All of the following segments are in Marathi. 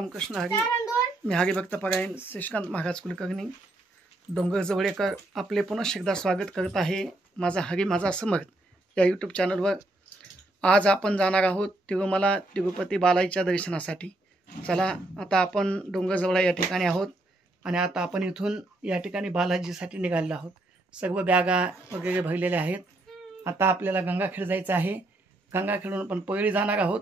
रामकृष्ण हरी. मी हरिभक्त परायण श्रीकांत महाराज कुलकर्णी डोंगर जवळेकर आपले पुनः एकदा स्वागत करत आहे माझा हरी माझा समर्थ या यूट्यूब चॅनलवर. आज आपण जाणार आहोत तिरुमला तिरुपती बालाजीच्या दर्शनासाठी. चला आता आपण डोंगरजवळ या ठिकाणी आहोत आणि आता आपण इथून या ठिकाणी बालाजीसाठी निघालेलो आहोत. सर्व बॅगा वगैरे भरलेल्या आहेत. आता आपल्याला गंगाखेड जायचं आहे. गंगाखेडून आपण पगडी जाणार आहोत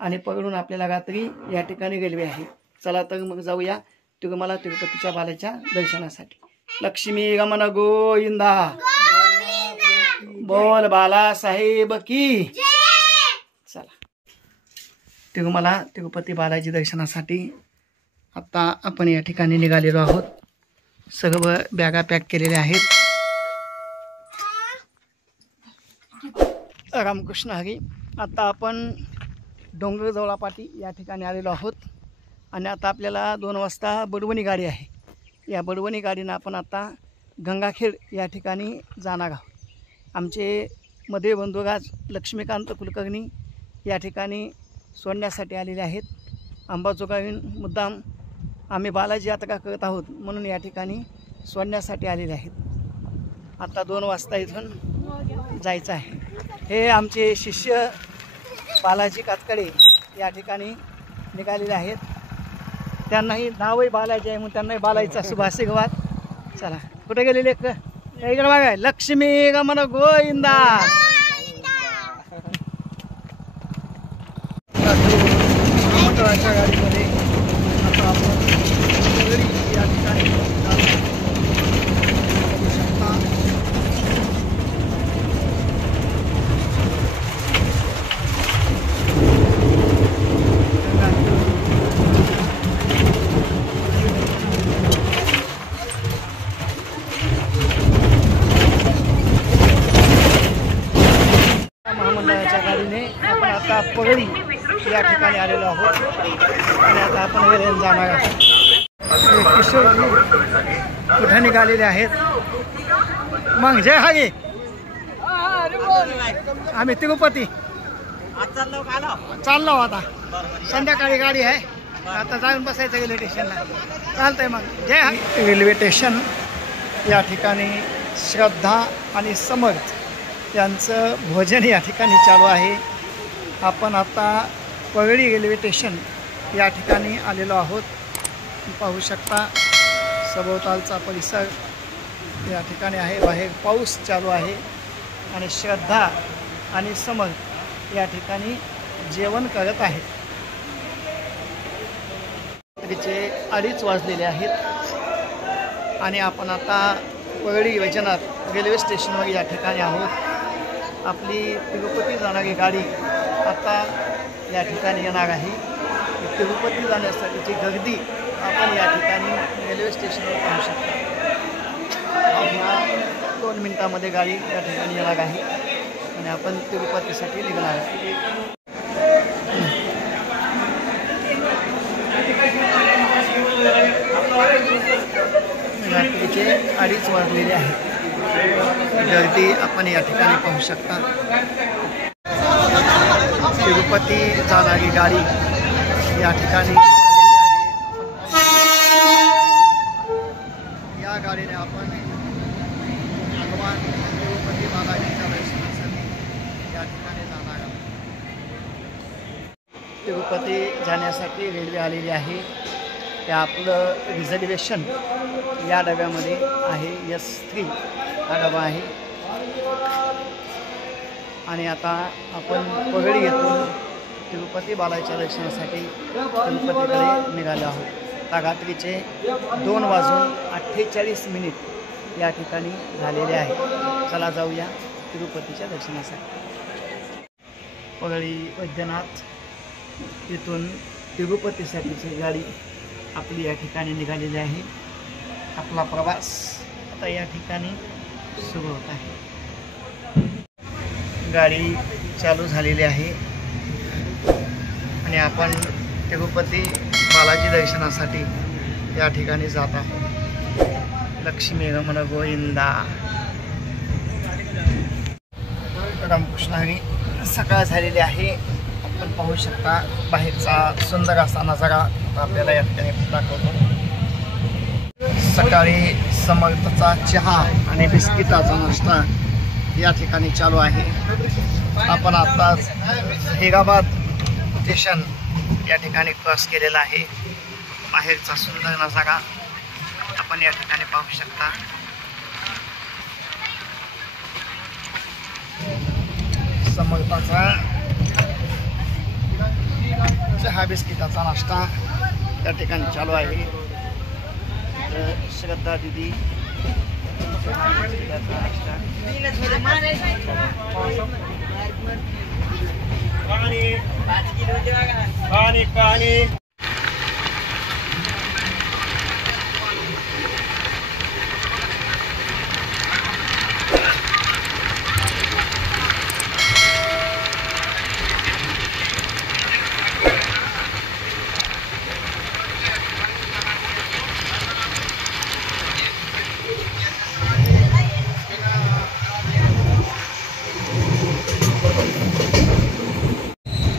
आणि पगडून आपल्याला रात्री या ठिकाणी रेल्वे आहे. चला तर मग जाऊया तिरुमला तिरुपतीच्या बालाजीच्या दर्शनासाठी. लक्ष्मी रमण गोविंदा बोल बालासाहेब की. चला तिरुमला तिरुपती बालाजी दर्शनासाठी आता आपण या ठिकाणी निघालेलो आहोत. सर्व बॅगा पॅक केलेल्या आहेत. रामकृष्ण हरी. आता आपण डोंगरजवळापाटी या ठिकाणी आलेलो आहोत आणि आता आपल्याला 2 वाजता बडवणी गाडी आहे. या बडवणी गाडीनं आपण आता गंगाखेड या ठिकाणी जाणार आहोत. आमचे मधे बंधुराज लक्ष्मीकांत कुलकर्णी या ठिकाणी सोडण्यासाठी आलेले आहेत. अंबाजोगाईहून मुद्दाम आम्ही बालाजी यात्रा करत आहोत म्हणून या ठिकाणी सोडण्यासाठी आलेले आहेत. आता 2 वाजता इथून जायचं आहे. हे आमचे शिष्य बालाजी कातकडे या ठिकाणी निघालेले आहेत. त्यांनाही नावही बालाजी आहे म्हणून त्यांनाही बालाजीचा शुभ आशीर्वाद. चला कुठे गेलेले इकडे बघा. लक्ष्मी रमण गोविंदा. गाडीमध्ये आता आपण या ठिकाणी महामंडळाच्या गाडीने आपण आता पगडी या ठिकाणी आलेलो आहोत आणि आता आपण रेल्वेने जाणार आहोत. किशोरजी कुठे निघालेले आहेत. मग जय हरी. आम्ही तिरुपती चाललो आता. संध्याकाळी गाडी आहे. आता जाऊन बसायचं रेल्वे स्टेशनला. चालतंय मग जय हरी. रेल्वे स्टेशन या ठिकाणी श्रद्धा आणि समर्थ यांचं भोजन या ठिकाणी चालू आहे. आपण आता पगडी रेल्वे स्टेशन या ठिकाणी आलेलो आहोत. पाहू शकता सभोवतालचा परिसर या ठिकाणी आहे. बाहेर पाऊस चालू आहे आणि श्रद्धा आणि समर्थ या ठिकाणी जेवण करत आहेत. तिचे 2:30 वाजलेले आहेत आणि आपण आता पगडी वैजनाथ रेल्वे स्टेशनवर या ठिकाणी आहोत. आपली तिरुपती जाणारी गाडी आता या ठिकाणी येणार आहे. तिरुपती जाण्यासाठीची गर्दी आपण या ठिकाणी रेल्वे स्टेशनवर पाहू शकता. 2 मिनिटामध्ये गाडी या ठिकाणी येणार आहे आणि आपण तिरुपतीसाठी निघणार आहे. रात्रीचे 2:30 वाजलेले आहेत. गर्दी आपण या ठिकाणी पाहू शकता. तिरुपती जाणारी गाडी या ठिकाणी आलेली आहे. या गाडीने आपण भगवान तिरुपती बालाजीच्या दर्शनासाठी या ठिकाणी जाणार आहोत. तिरुपती जाण्यासाठी रेल्वे आलेली आहे. ते आपलं रिझर्वेशन या डब्यामध्ये आहे. S3 हा डबा आहे आणि आता आपण पगडी घेऊन तिरुपती बालाजीच्या दर्शनासाठी तिरुपतीकडे निघालो आहोत. आता रात्रीचे 2:48 या ठिकाणी झालेले आहे. चला जाऊया तिरुपतीच्या दर्शनासाठी. पगडी वैद्यनाथ इथून तिरुपतीसाठीची गाडी आपली या ठिकाणी निघालेली आहे. आपला प्रवास आता या ठिकाणी सुरू होत आहे. गाडी चालू झालेली आहे आणि आपण तिरुपती बालाजी दर्शनासाठी या ठिकाणी जात आहोत. लक्ष्मी रमण गोविंदा. रामकृष्ण हरी. सकाळ झालेली आहे. आपण पाहू शकता बाहेरचा सुंदर असा नजारा आता आपल्याला या ठिकाणी दाखवतो. सकाळी समर्थचा चहा आणि बिस्किटाचा नाश्ता या ठिकाणी चालू आहे. आपण आत्ताच हेगाबाद स्टेशन या ठिकाणी क्रॉस केलेला आहे. बाहेरचा सुंदर नजारा आपण या ठिकाणी पाहू शकता. समर्थाचा चहा बिस्किटाचा नाश्ता या ठिकाणी चालू आहे. श्रद्धा दीदी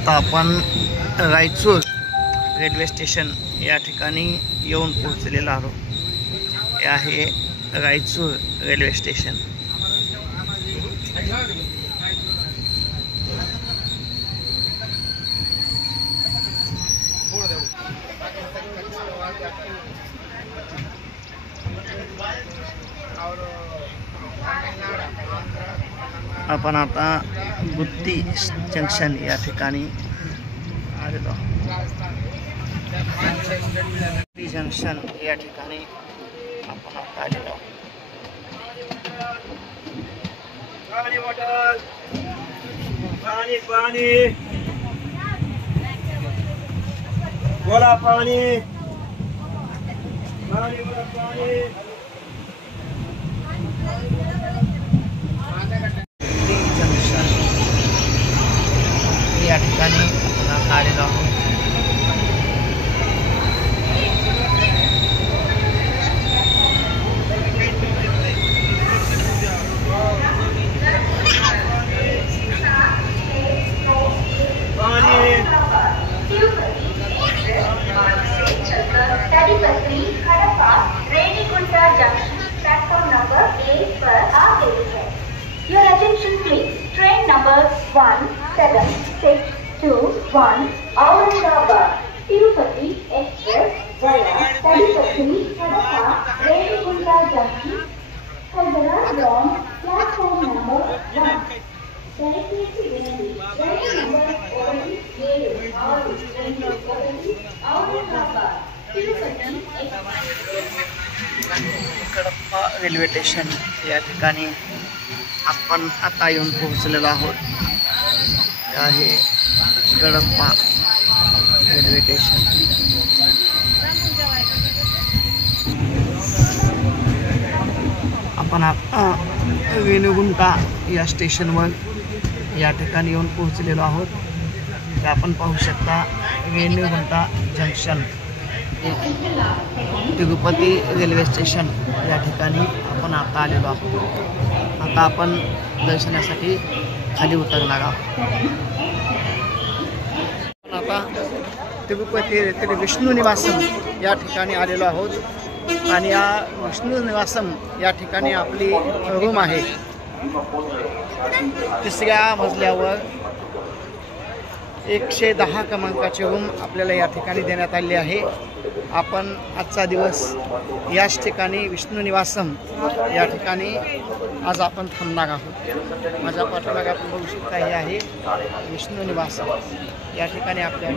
आपण रायचूर रेल्वे स्टेशन या ठिकाणी येऊन पोहोचलेलो आहोत. हे आहे रायचूर रेल्वे स्टेशन. आपण आता गुत्ती जंक्शन या ठिकाणी आलेलो. गुत्ती जंक्शन या ठिकाणी आपण आता आलेलो. पाणी बोला पाणी जंक्शन या ठिकाणी आपण आलेलो आहोत. Your attention please. Train number 17621 Aurangabad Tirupati Express via Tirupati Kadapa Renigunta Junction has arrived on platform number 1. దయచేసి వినండి. Train number 17 Aurangabad Tirupati Express. Kadapa railway station या ठिकाणी आपण आता येऊन पोहोचलेलो आहोत. आहे कडप्पा रेल्वे स्टेशन. आपण आता रेणीगुंटा या स्टेशनवर या ठिकाणी येऊन पोहोचलेलो आहोत. ते आपण पाहू शकता रेणीगुंटा जंक्शन तिरुपती रेल्वे स्टेशन या ठिकाणी आपण आता आलेलो आहोत. आता आपण दर्शनासाठी खाली उतरणार आहोत. आपण आता तिरुपती येथील विष्णू निवासम या ठिकाणी आलेलो आहोत. आणि या विष्णू निवासम या ठिकाणी आपली रूम आहे. 3ऱ्या मजल्यावर 110 क्रमांकाची रूम आपल्याला या ठिकाणी देण्यात आली आहे. आपण आजचा दिवस याच ठिकाणी विष्णू निवासम या ठिकाणी आज आपण थांबणार आहोत. माझ्या पाठीमागे आपण बघू शकता हे आहे विष्णू निवासम. या ठिकाणी आपल्या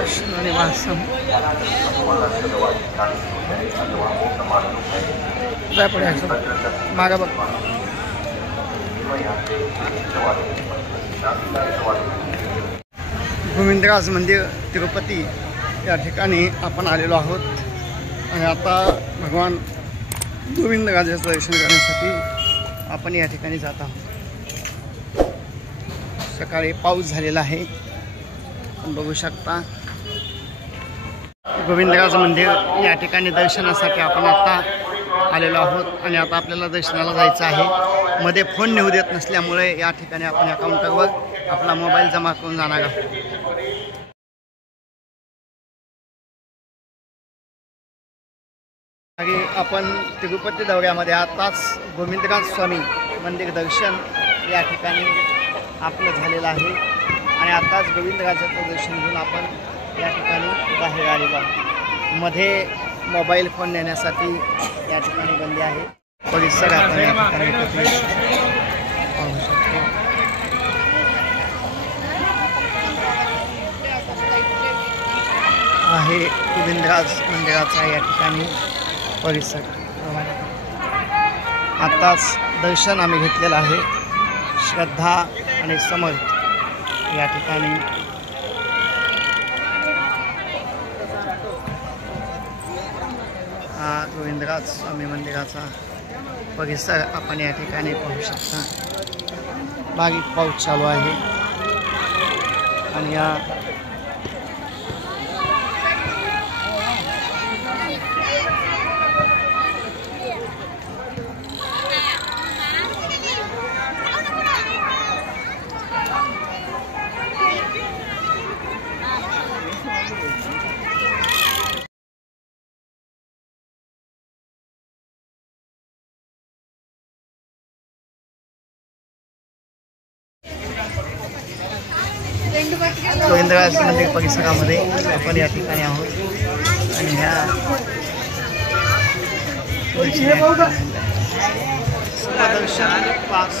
विष्णू निवासम जाय पुढे मागा बघ. गोविंदराज मंदिर तिरुपती या ठिकाणी आपण आलेलो आहोत. आणि आता भगवान गोविंदराजाचं दर्शन करण्यासाठी आपण या ठिकाणी जात आहोत. सकाळी पाऊस झालेला आहे, आपण बघू शकता. गोविंदराज मंदिर या ठिकाणी दर्शनासाठी आपण आता आलेलो आहोत. आणि आता आपल्याला दर्शनाला जायचं आहे. मध्ये फोन नेऊ देत नसल्यामुळे या ठिकाणी आपण या काउंटरवर आपला मोबाईल जमा करून जाणार आहोत. आणि आपण तिरुपती दौऱ्यामध्ये आताच गोविंदराज स्वामी मंदिर दर्शन या ठिकाणी आपलं झालेलं आहे आणि आताच गोविंदराजाचं दर्शन घेऊन आपण या ठिकाणी बाहेर आलेलो आहोत. मध्ये मोबाईल फोन नेण्यासाठी या ठिकाणी बंदी आहे. परिसर आपण या ठिकाणी पाहू शकतो. आहे गोविंदराज मंदिराचा या ठिकाणी परिसर. आत्ताच दर्शन आम्ही घेतलेलं आहे. श्रद्धा आणि समर्थ या ठिकाणी हा गोविंदराज स्वामी मंदिराचा परिसर आपण या ठिकाणी पाहू शकता. बारीक पाऊस चालू आहे आणि या गोविंदराज मंदिर परिसरामध्ये आपण या ठिकाणी आहोत आणि ह्या दर्शन पास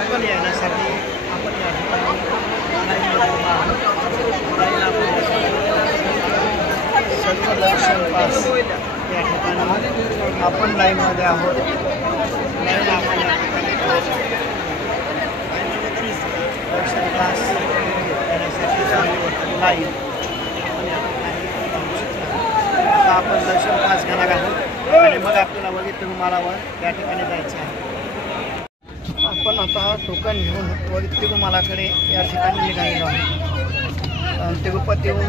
आपण येण्यासाठी आपण या ठिकाणी सर्व दर्शन पास या ठिकाणी आपण लाईनमध्ये आहोत. लाईन आपण या ठिकाणी दर्शन पास लाईन आता आपण दर्शन पास घेणार आहोत आणि मग आपल्याला वरतिरुमालावर या ठिकाणी जायचं आहे. आपण आता टोकन घेऊन वरतिरुमालाकडे या ठिकाणी निघालेलो आहोत. तिरुपतीहून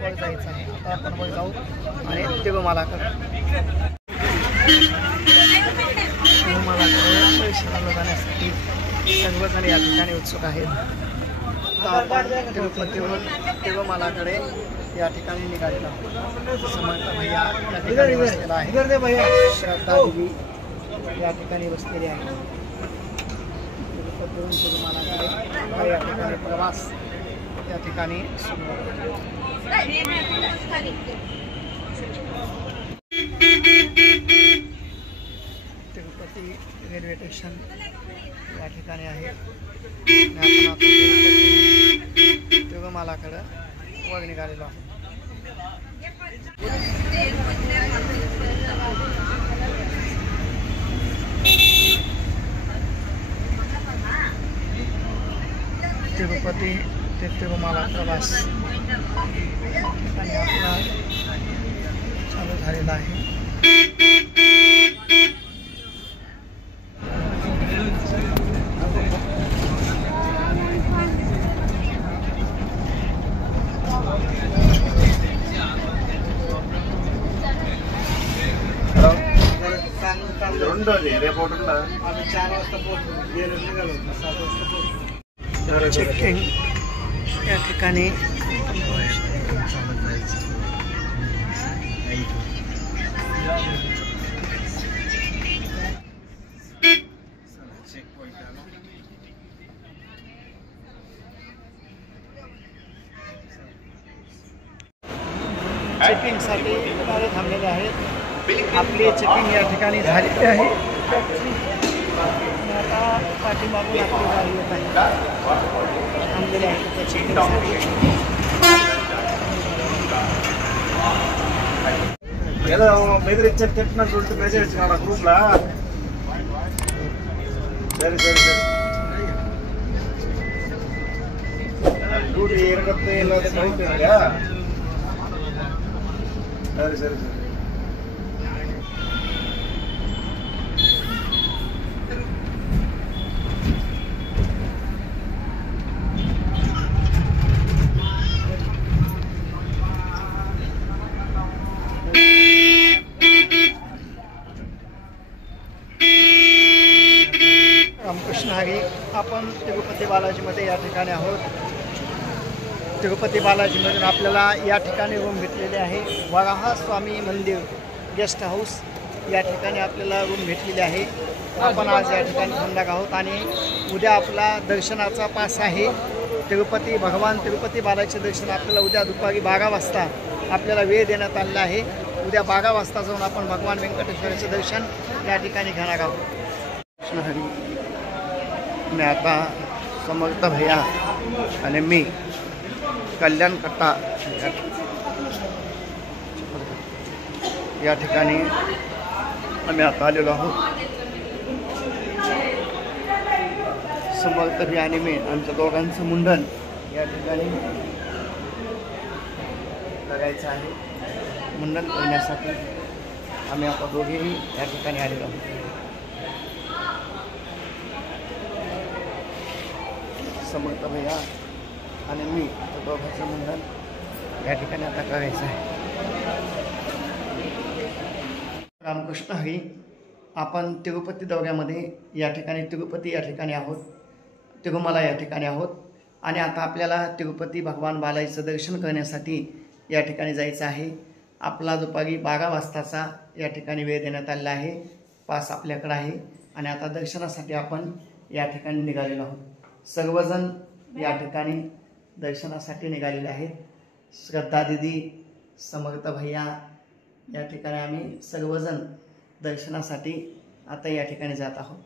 वर जायचं आहे. आता आपण वर जाऊ आणि तिरुमालाकडे दर्शनाला जाण्यासाठी सर्वजण या ठिकाणी उत्सुक आहेत. आपण तिरुपतीहून तिरुमालाकडे या ठिकाणी निघालेला आहोत. समर्थ भैया या ठिकाणी बसलेला आहे. श्रद्धा देवी या ठिकाणी बसलेली आहे. तिरुपतीहून तिरुमालाकडे या ठिकाणी प्रवास या ठिकाणी सुरू आहे. तिरुपती रेल्वे स्टेशन या ठिकाणी आहे. आपण तिरुमालाकडं वर निघालेलो आहोत. तिरुपती ते तिरुमाला प्रवास आणि आपला चालू झालेला आहे. आम्ही 4 वाजता पोहोचलो. गेलो निघालो 7 वाजता पोहोचलो. चेकिंग या ठिकाणी चेकिंगसाठी गाडी थांबलेले आहेत. आपली चेकिंग या ठिकाणी झालेली आहे. आता पाठीमागून आपली गाडी येत आहे. थांबलेले आहेत त्या चेकिंगसाठी. ಮೆಸೇಜ್ ಗ್ರೂಪ್ಲಾ ಸರಿ ಸರಿ ಸರಿ ಡ್ಯೂಟಿ ಇರತ್ತೆ ಇಲ್ಲ ಹೋಗ್ತೀರಾ ಸರಿ ಸರಿ ಸರಿ हरी. आपण तिरुपती बालाजीमध्ये या ठिकाणी आहोत. तिरुपती बालाजीमधून आपल्याला या ठिकाणी रूम भेटलेले आहे. वराह स्वामी मंदिर गेस्ट हाऊस या ठिकाणी आपल्याला रूम भेटलेली आहे. आपण आज या ठिकाणी थांबणार आहोत आणि उद्या आपला दर्शनाचा पास आहे. भगवान तिरुपती बालाजीचे दर्शन आपल्याला उद्या दुपारी 12 वाजता आपल्याला वेळ देण्यात आलेला आहे. उद्या 12 वाजता जाऊन आपण भगवान व्यंकटेश्वराचे दर्शन या ठिकाणी घेणार आहोत. कृष्ण हरी. मी आता समर्थ भैया आणि मी कल्याण कट्टा या ठिकाणी आम्ही आता आलेलो आहोत. समर्थ भैया आणि मी आमच्या दोघांचं मुंडन या ठिकाणी करायचं आहे. मुंडन करण्यासाठी आम्ही आता दोघेही या ठिकाणी आलेलो आहोत. समर्थ भैया आणि मी दोघांचं मुंडन या ठिकाणी आता करायचं आहे. रामकृष्ण हरी. आपण तिरुपती दौऱ्यामध्ये या ठिकाणी तिरुपती या ठिकाणी आहोत. तिरुमला या ठिकाणी आहोत आणि आता आपल्याला तिरुपती भगवान बालाजीचं दर्शन करण्यासाठी या ठिकाणी जायचं आहे. आपला दुपारी 12 वाजताचा या ठिकाणी वेळ देण्यात आलेला आहे. पास आपल्याकडे आहे आणि आता दर्शनासाठी आपण या ठिकाणी निघालेलो आहोत. सर्वजण या ठिकाणी दर्शनासाठी निघालेले आहेत. श्रद्धा दिदी, समर्थ भैया या ठिकाणी आम्ही सर्वजण दर्शनासाठी आता या ठिकाणी जात आहोत.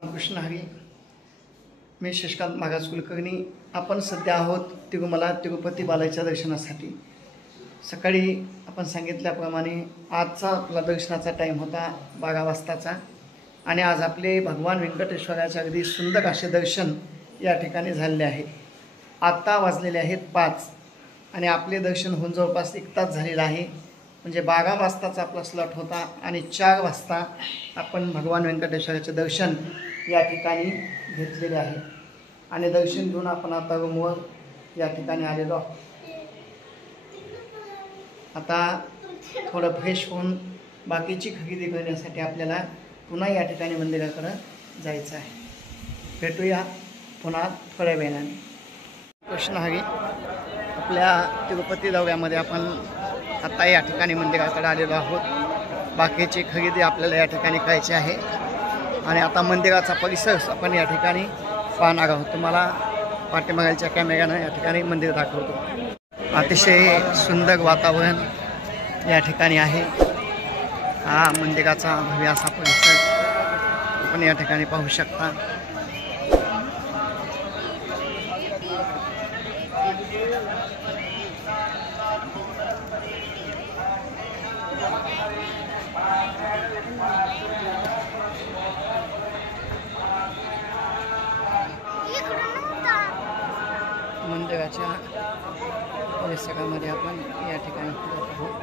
कृष्ण हरी. मी शशिकांत महाराज कुलकर्णी. आपण सध्या आहोत तिरुमला तिरुपती बालाजीच्या दर्शनासाठी. सकाळी आपण सांगितल्याप्रमाणे आजचा आपला दर्शनाचा टाईम होता 12 वाजताचा आणि आज आपले भगवान व्यंकटेश्वराचे अगदी सुंदर असे दर्शन या ठिकाणी झालेले आहे. आत्ता वाजलेले आहेत 5 आणि आपले दर्शन होऊन जवळपास 1 तास झालेला आहे. म्हणजे 12 वाजताचा आपला स्लॉट होता आणि 4 वाजता आपण भगवान व्यंकटेश्वराचे दर्शन या ठिकाणी घेतलेले आहे आणि दर्शन घेऊन आपण आता रूमवर या ठिकाणी आलेलो आहोत. आता थोडं फ्रेश होऊन बाकीची खरेदी करण्यासाठी आपल्याला पुन्हा या ठिकाणी मंदिराकडं जायचं आहे. भेटूया पुन्हा थोड्या वेळाने. कृष्ण हरी. आपल्या तिरुपती दौऱ्यामध्ये आपण आता या ठिकाणी मंदिराकडे आलेलो आहोत. बाकीची खरेदी आपल्याला या ठिकाणी करायची आहे आणि आता मंदिराचा परिसर आपण या ठिकाणी पाहणार आहोत. तुम्हाला पाठीमागच्या कॅमेऱ्यानं या ठिकाणी मंदिर दाखवतो. अतिशय सुंदर वातावरण या ठिकाणी आहे. हा मंदिराचा भव्य असा परिसर आपण या ठिकाणी पाहू शकता. मंदिराच्या परिसरामध्ये आपण या ठिकाणी फिरत आहोत.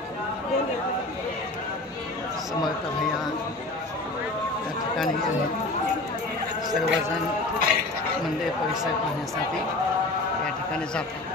समर्थ भैया या ठिकाणी आहेत. सर्वजण मंदिर परिसर पाहण्यासाठी या ठिकाणी जातात.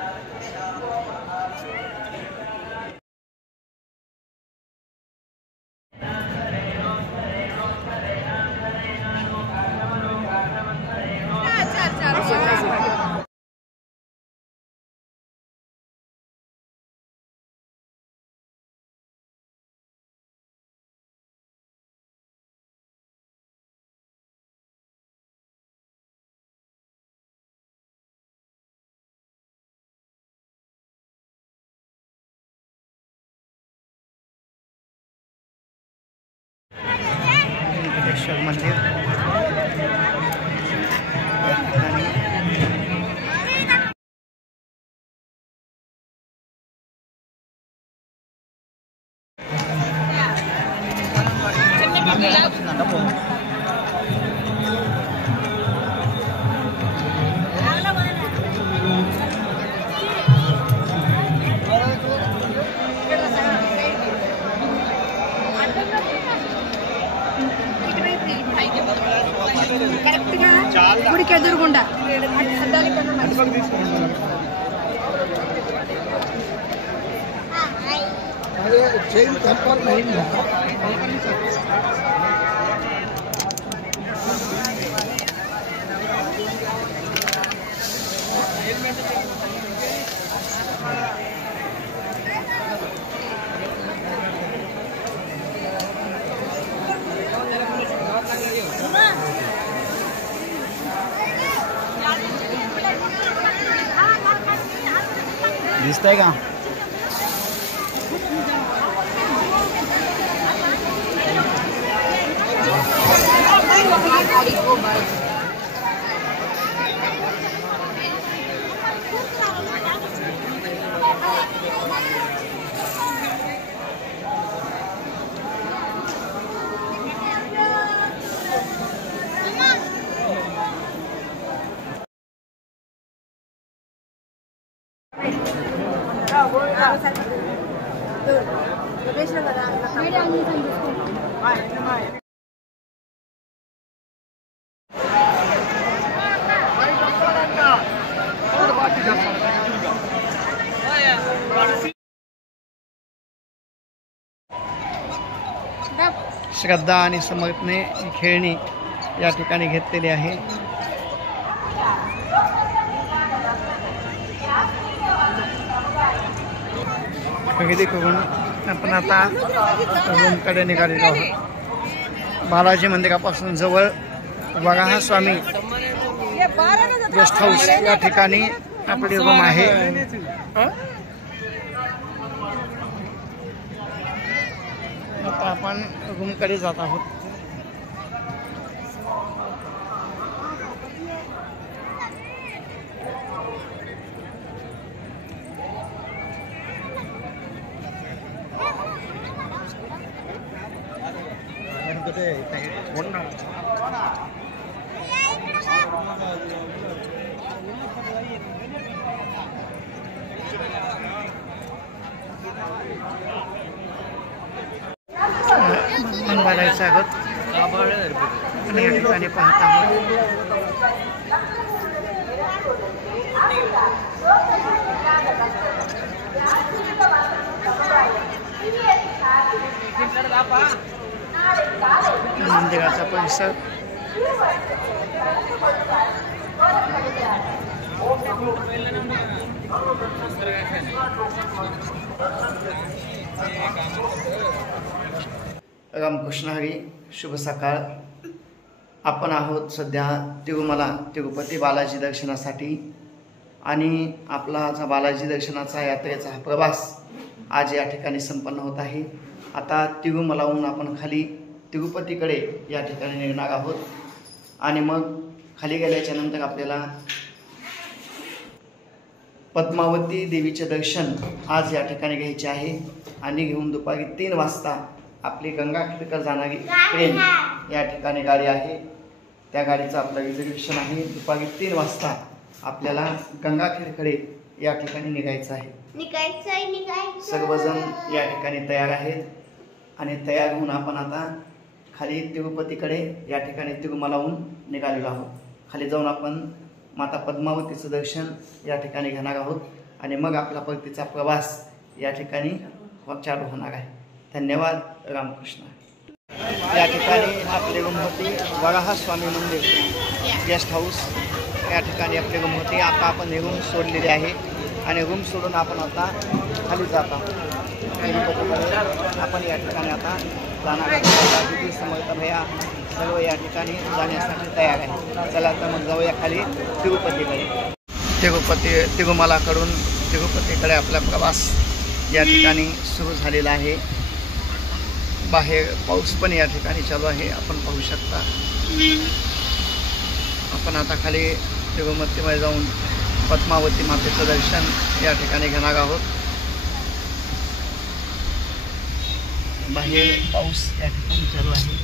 व्यंकटेश्वर मंदिर या ठिकाणी గుడికి ఎదురుగుండా दिसतंय का? श्रद्धा आणि समर्थने ही खेळणी या ठिकाणी घेतलेली आहे. खरेदी करून आपण आता रूमकडे निघालेलो आहोत. बालाजी मंदिरापासून जवळ वराह स्वामी गेस्ट हाऊस या ठिकाणी आपली रूम आहे. आता आपण रूमकडे जात आहोत. बघायचं आहोत आणि या ठिकाणी पाहत आहोत. मंदिराचा परिसर रामकृष्ण हरी. शुभ सकाळ. आपण आहोत सध्या तिरुपती बालाजी दर्शनासाठी आणि आपला हा बालाजी दर्शनाचा यात्रेचा हा प्रवास आज या ठिकाणी संपन्न होत आहे. आता तिरुमलाहून आपण खाली तिरुपतीकडे या ठिकाणी निघणार आहोत आणि मग खाली गेल्याच्या नंतर आपल्याला पद्मावती देवीचे दर्शन आज या ठिकाणी घ्यायचे आहे आणि घेऊन दुपारी 3 वाजता आपली गंगाखेडकर जाणारी ट्रेन या ठिकाणी गाडी आहे. त्या गाडीचं आपलं रिझर्वेशन आहे. दुपारी 3 वाजता आपल्याला गंगाखेडकडे या ठिकाणी निघायचं आहे. सर्वजण या ठिकाणी तयार आहेत आणि तयार होऊन आपण आता खाली तिरुपतीकडे या ठिकाणी तिरुमलाहून निघालेलो आहोत. खाली जाऊन आपण माता पद्मावतीचं दर्शन या ठिकाणी घेणार आहोत आणि मग आपला परतीचा प्रवास या ठिकाणी चालू होणार आहे. धन्यवाद. रामकृष्ण. या ठिकाणी आपली रूम होती वराह स्वामी मंदिर गेस्ट हाऊस या ठिकाणी आपली रूम होती. आता आपण ही रूम सोडलेली आहे आणि रूम सोडून आपण आता खाली जात आहोत. आपण या ठिकाणी आता जाणार आहोत. समर्थ भैया सर्व या ठिकाणी जाण्यासाठी तयार आहे. चला तर मग जाऊया खाली तिरुपती. तिरुमलाकडून तिरुपतीकडे आपला प्रवास या ठिकाणी सुरू झालेला आहे. बाहेर पाऊस पण या ठिकाणी चालू आहे. आपण पाहू शकता. आपण आता खाली तिरुपतीमध्ये जाऊन पद्मावती मातेचं दर्शन या ठिकाणी घेणार आहोत. बाहेर पाऊस या ठिकाणी चालू आहे.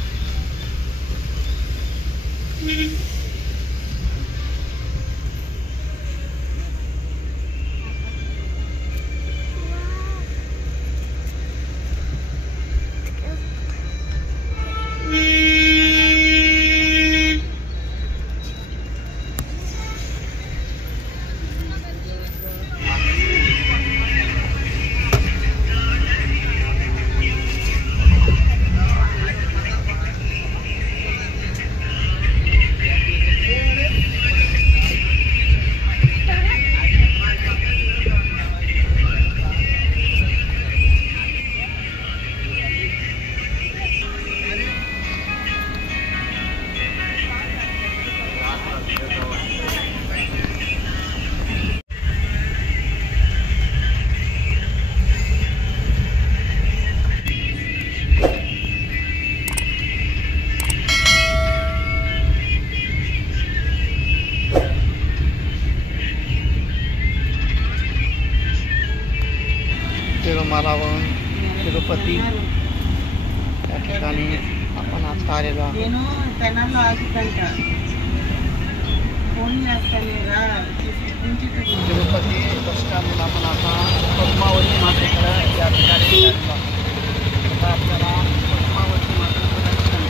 तिरुपती या ठिकाणी आपण आता आलेलो आहोत. तिरुपती बसस्टँडला आपण आता पद्मावती मातेकडे या ठिकाणी आलेलो आहोत. आता आपल्याला पद्मावती मातेचं दर्शन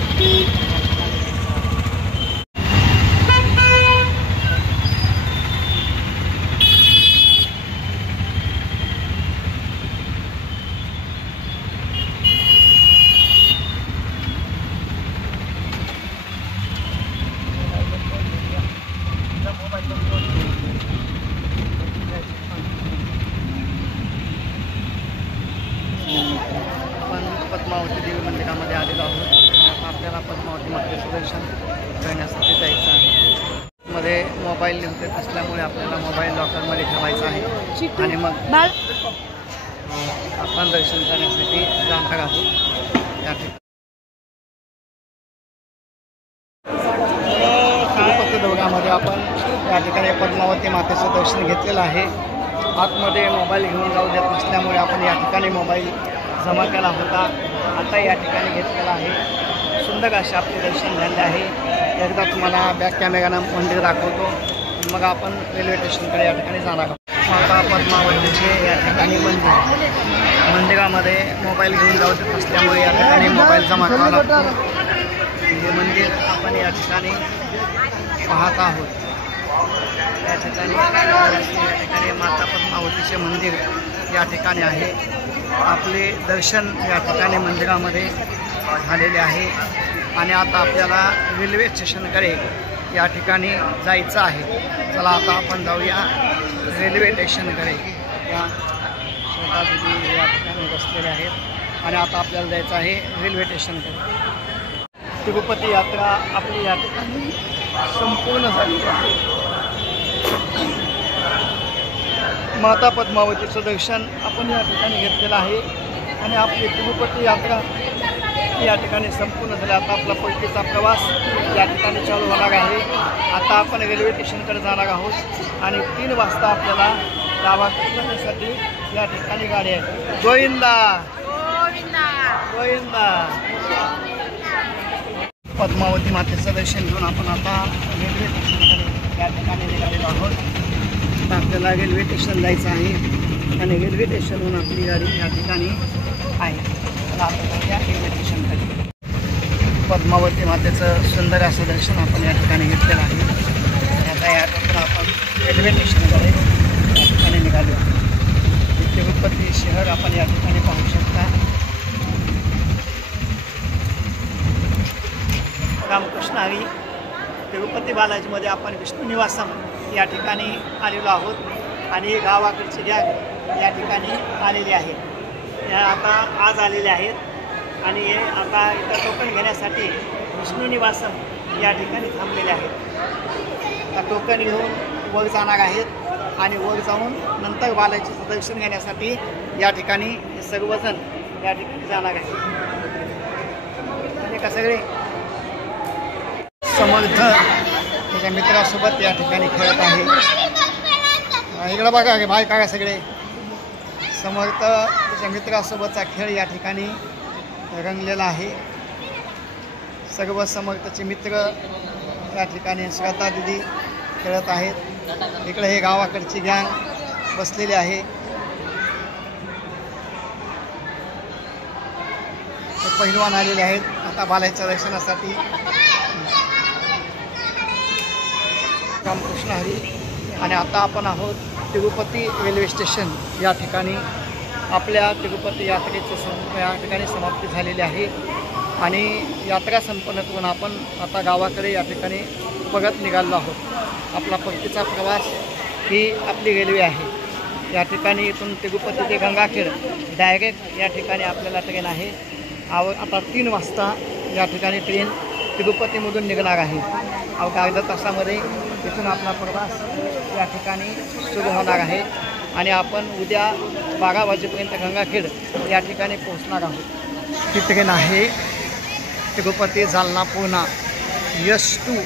या ठिकाणी घ्यायचं आहे. आपण पद्मावती देवी मंदिरामध्ये आलेलो आहोत. आता आपल्याला पद्मावती मातेचं दर्शन करण्यासाठी जायचं आहे. मध्ये मोबाईल लिंक असल्यामुळे आपल्याला मोबाईल लॉकरमध्ये ठेवायचा आहे आणि मग आपण दर्शन करण्यासाठी जाणार आहोत. या ठिकाणी तिरुपती देवळामध्ये आपण या ठिकाणी पद्मावती मातेचं दर्शन घेतलेलं आहे. आतमध्ये मोबाईल घेऊन जाऊ देत नसल्यामुळे आपण या ठिकाणी मोबाईल जमा केला होता. आता या ठिकाणी घेतलेला आहे. सुंदर असे आपले दर्शन झाले आहे. एकदा तुम्हाला बॅक कॅमेरानं मंदिर दाखवतो, मग आपण रेल्वे स्टेशनकडे या ठिकाणी जाणार आहोत. आता पद्मावतीचे या ठिकाणी मंदिरामध्ये मोबाईल घेऊन जाऊ देत नसल्यामुळे या ठिकाणी मोबाईल जमा करावा लागतो. हे मंदिर आपण या ठिकाणी पाहत आहोत. या ठिकाणी माता पद्मावतीचे मंदिर या ठिकाणी आहे. आपले दर्शन या ठिकाणी मंदिरामध्ये झालेले आहे आणि आता आपल्याला रेल्वे स्टेशनकडे या ठिकाणी जायचं आहे. चला आता आपण जाऊया रेल्वे स्टेशनकडे. या श्वेता दिदी या ठिकाणी बसलेले आहेत आणि आता आपल्याला जायचं आहे रेल्वे स्टेशनकडे. तिरुपती यात्रा आपली या ठिकाणी संपूर्ण झाली आहे. माता पद्मावतीचं दर्शन आपण या ठिकाणी घेतलेलं आहे आणि आपली तिरुपती यात्रा या ठिकाणी संपूर्ण झाली. आता आपला परतीचा प्रवास या ठिकाणी चालू होणार आहे. आता आपण रेल्वे स्टेशनकडे जाणार आहोत आणि 3 वाजता आपल्याला गावाकडे जाण्यासाठी या ठिकाणी गाडी आहे. गोविंदा गोविंदा. पद्मावती मातेचं दर्शन घेऊन आपण आता रेल्वे स्टेशनकडे या ठिकाणी निघालेलो आहोत. आता आपल्याला रेल्वे स्टेशन जायचं आहे आणि रेल्वे स्टेशनहून आपली गाडी या ठिकाणी आहे. चला आपण या रेल्वे स्टेशनकडे. पद्मावती मातेचं सुंदर असं दर्शन आपण या ठिकाणी घेतलेलं आहे. आता यातून आपण रेल्वे स्टेशनकडे या ठिकाणी निघालो. तिरुपती शहर आपण या ठिकाणी पाहू शकता. रामकृष्ण हरी. तिरुपती बालाजीमध्ये आपण विष्णू निवासम या ठिकाणी आलेलो आहोत आणि गावाकडचे गॅग या ठिकाणी आलेले आहेत. या आता आज आलेले आहेत आणि हे आता इथं टोकन घेण्यासाठी विष्णू निवासम या ठिकाणी थांबलेले आहेत. त्या टोकन घेऊन वर जाणार आहेत आणि वर जाऊन नंतर बालाजीचं दर्शन घेण्यासाठी या ठिकाणी सर्वजण या ठिकाणी जाणार आहेत. आणि का सगळे समर्थ त्याच्या मित्रासोबत या ठिकाणी खेळत आहे. इकडं बघा भाई काय सगळे समर्थ त्याच्या मित्रासोबतचा खेळ या ठिकाणी रंगलेला आहे. सर्व समर्थचे मित्र या ठिकाणी श्वेता दिदी खेळत आहेत. इकडे हे गावाकडची गँग बसलेली आहे. पहिलवान आलेले आहेत आता बालाजीच्या दर्शनासाठी. रामकृष्ण हरी. आणि आता आपण आहोत तिरुपती रेल्वे स्टेशन या ठिकाणी. आपल्या तिरुपती यात्रेचं या ठिकाणी समाप्ती झालेली आहे आणि यात्रा संपन्न करून आपण आता गावाकडे या ठिकाणी परत निघालो आहोत. आपला परतीचा प्रवास ही आपली रेल्वे आहे. या ठिकाणी इथून तिरुपती ते गंगाखेड डायरेक्ट या ठिकाणी आपल्याला ट्रेन आहे. आता 3 वाजता या ठिकाणी ट्रेन तिरुपतीमधून निघणार आहे. अर्ध्या तासामध्ये इथून आपला प्रवास या ठिकाणी सुरू होणार आहे आणि आपण उद्या 12 वाजेपर्यंत गंगाखेड या ठिकाणी पोहोचणार आहोत. ती ट्रेन आहे तिरुपती जालना पुणा S2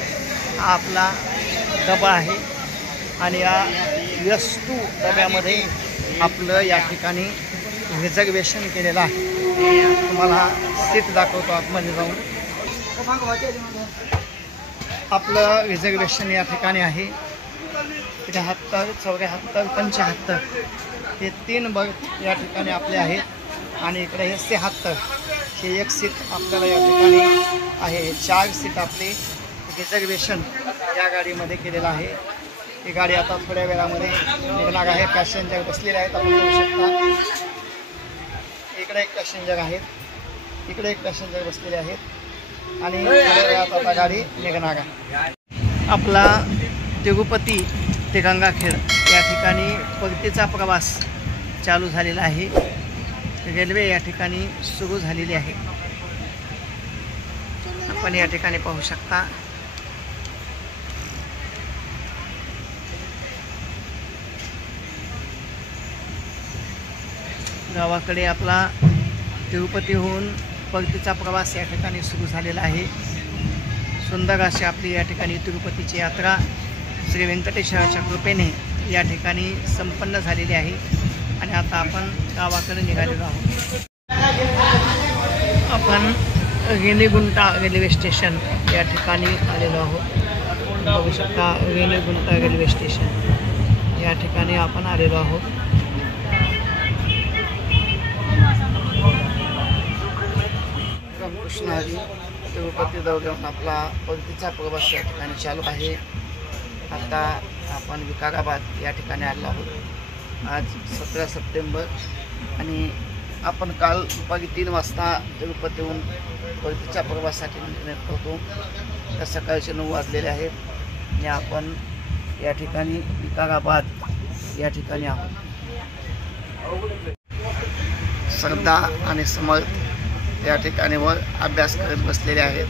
हा आपला डबा आहे आणि या S2 डब्यामध्ये आपलं या ठिकाणी रिझर्वेशन केलेलं आहे. मी तुम्हाला सीट दाखवतो आतमध्ये जाऊन. आपलं रिझर्वेशन या ठिकाणी आहे 73, 74, 75 हे 3 बर्थ या ठिकाणी आपले आहेत आणि इकडे हे 76 हे 1 सीट आपल्याला या ठिकाणी आहे. 4 सीट आपले रिझर्वेशन या गाडीमध्ये केलेलं आहे. ही गाडी आता थोड्या वेळामध्ये निघणार आहे. पॅसेंजर बसलेले आहेत, आपण बघू शकता. इकडे एक पॅसेंजर आहेत, इकडे एक पॅसेंजर बसलेले आहेत आणि थोड्या वेळात आता गाडी निघणार आहे. आपला तिरुपती ते गंगाखेड या ठिकाणी परतीचा प्रवास चालू झालेला आहे. रेल्वे या ठिकाणी सुरू झालेली आहे. आपण या ठिकाणी पाहू शकता. गावाकडे आपला तिरुपतीहून परतीचा प्रवास या ठिकाणी सुरू झालेला आहे. सुंदर अशी आपली या ठिकाणी तिरुपतीची यात्रा श्री व्यंकटेश्वराच्या कृपेने या ठिकाणी संपन्न झालेली आहे आणि आता आपण गावाकडे निघालेलो आहोत. आपण रेणीगुंटा रेल्वे स्टेशन या ठिकाणी आलेलो आहोत. बघू शकता रेणीगुंटा रेल्वे स्टेशन या ठिकाणी आपण आलेलो आहोत. रामकृष्ण हरी तिरुपती दौऱ्याहून आपला परतीचा प्रवास या ठिकाणी चालू आहे. आता आपण विकाराबाद या ठिकाणी आलेलो आहोत. आज 17 सप्टेंबर आणि आपण काल दुपारी 3 वाजता तिरुपतीहून परतीच्या प्रवासासाठी निघत होतो. तर सकाळचे 9 वाजलेले आहेत आणि आपण या ठिकाणी विकाराबाद या ठिकाणी आहोत. श्रद्धा आणि समर्थ या ठिकाणी वर अभ्यास करत बसलेले आहेत.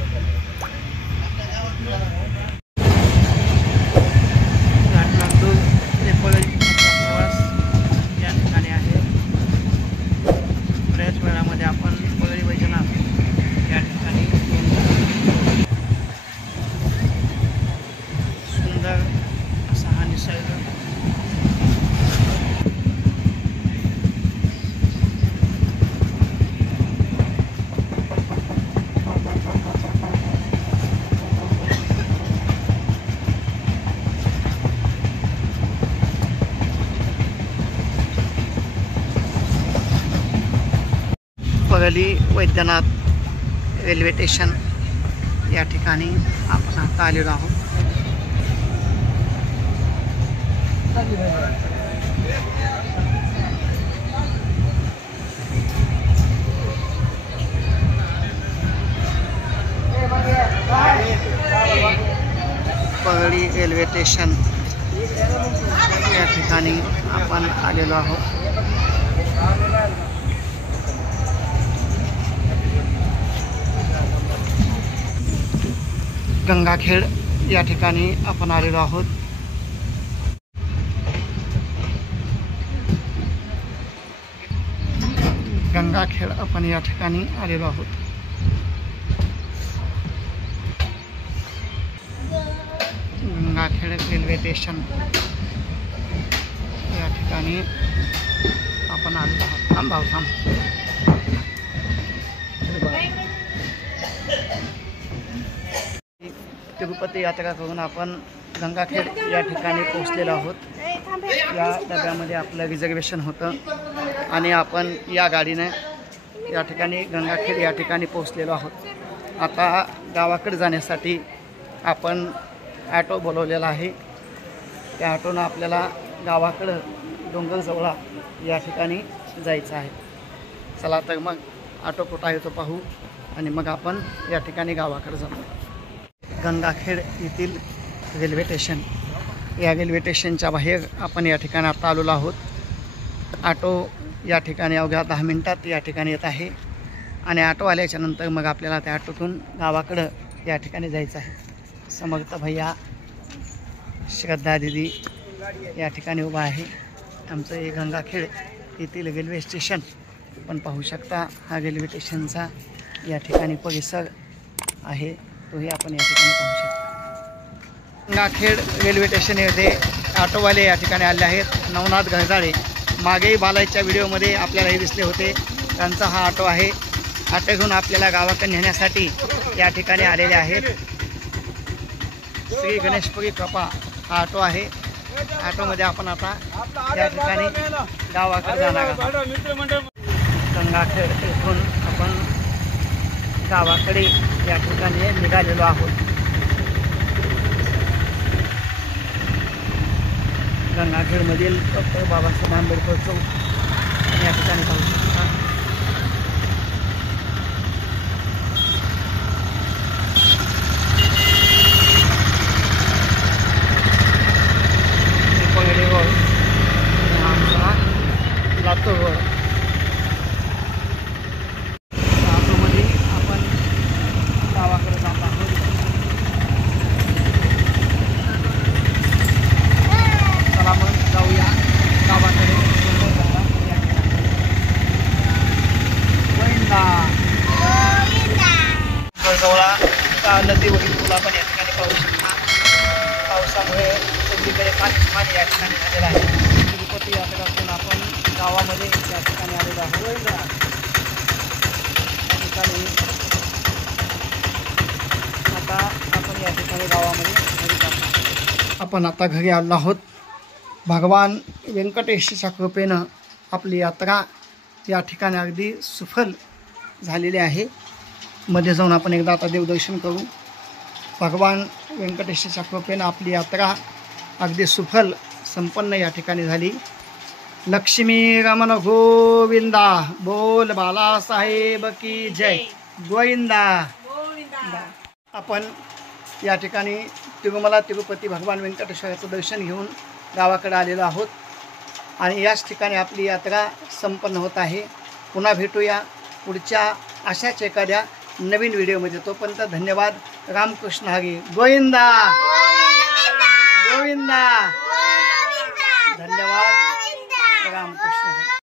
घाटनांदूर ते परळीचा प्रवास या ठिकाणी आहे. बऱ्याच वेळामध्ये आपण परळी वैजनाथ या ठिकाणी सुंदर असा हा निसर्ग. परळी वैद्यनाथ रेल्वे स्टेशन या ठिकाणी आपण आता आलेलो आहोत. परळी रेल्वे स्टेशन या ठिकाणी आपण आलेलो आहोत. गंगाखेड या ठिकाणी आपण आलेलो आहोत. गंगाखेड आपण या ठिकाणी आलेलो आहोत. गंगाखेड रेल्वे स्टेशन या ठिकाणी आपण आलेलो आहोत. थांब भाऊ थांब. तिरुपती यात्रा करून आपण गंगाखेड या ठिकाणी पोहोचलेलो आहोत. या डब्यामध्ये आपलं रिझर्वेशन होतं आणि आपण या गाडीने या ठिकाणी गंगाखेड या ठिकाणी पोहोचलेलो आहोत. आता गावाकडे जाण्यासाठी आपण ॲटो बोलवलेला आहे. त्या ॲटोनं आपल्याला गावाकडं डोंगरजवळा या ठिकाणी जायचं आहे. चला तर मग ऑटो कुठं आहे तो पाहू आणि मग आपण या ठिकाणी गावाकडे जाऊ. गंगाखेड येथील रेल्वे स्टेशन या रेल्वे स्टेशनच्या बाहेर आपण या ठिकाणी आता आलेलो आहोत. ऑटो या ठिकाणी अवघ्या 10 मिनिटात या ठिकाणी येत आहे आणि ऑटो आल्याच्यानंतर मग आपल्याला त्या ऑटोतून गावाकडं या ठिकाणी जायचं आहे. समर्थ भैया, श्रद्धा दिदी या ठिकाणी उभा आहे. आमचं हे गंगाखेड येथील रेल्वे स्टेशन आपण पाहू शकता. हा रेल्वे स्टेशनचा या ठिकाणी परिसर आहे, तोही आपण या ठिकाणी पाहू शकता. गंगाखेड रेल्वे स्टेशन येथे ऑटोवाले या ठिकाणी आले आहेत. नवनाथ घरजाळे मागेही बालाईच्या व्हिडिओमध्ये आपल्याला हे दिसले होते. चालकांचा हा ऑटो आहे. ऑटो घेऊन आपल्याला गावाकडे नेण्यासाठी या ठिकाणी आलेले आहेत. श्री गणेशपुरी कृपा हा ऑटो आहे. ऑटोमध्ये आपण आता या ठिकाणी गावाकडे जाणार आहोत. गंगाखेड येथून आपण गावाकडे या ठिकाणी निघालेलो आहोत. गंगाखेडमधील डॉक्टर बाबासाहेब आंबेडकर चौक या ठिकाणी पाहू शकता. पंगडी रोड आमचा लातूर रोड. लातूरमध्ये आपण गावाकडे जात आहोत. चला मग जाऊया गावाकडे. गळजवळा नदीवरील पूल आपण या ठिकाणी पाहू शकता. पावसामुळे सगळीकडे पाणी या ठिकाणी झालेलं आहे. तिरुपती यात्रेतून आपण गावामध्ये या ठिकाणी आलेलो आहोत. या ठिकाणी आता आपण या ठिकाणी गावामध्ये घरी जातो. आपण आता घरी आलो आहोत. भगवान व्यंकटेशच्या कृपेनं आपली यात्रा या ठिकाणी अगदी सुफल झालेली आहे. मध्ये जाऊन आपण एकदा आता देवदर्शन करू. भगवान व्यंकटेशच्या कृपेनं आपली यात्रा अगदी सुफल संपन्न या ठिकाणी झाली. लक्ष्मी रमण गोविंदा. बोल बालासाहेब की जय. गोविंदा. आपण या ठिकाणी तिरुमला तिरुपती भगवान व्यंकटेश्वराचं दर्शन घेऊन गावाकडे आलेलो आहोत आणि याच ठिकाणी आपली यात्रा संपन्न होत आहे. पुन्हा भेटूया पुढच्या अशाच एखाद्या नवीन व्हिडिओमध्ये. तोपर्यंत धन्यवाद. रामकृष्ण हरी. गोविंदा गोविंदा. धन्यवाद. रामकृष्ण हरी.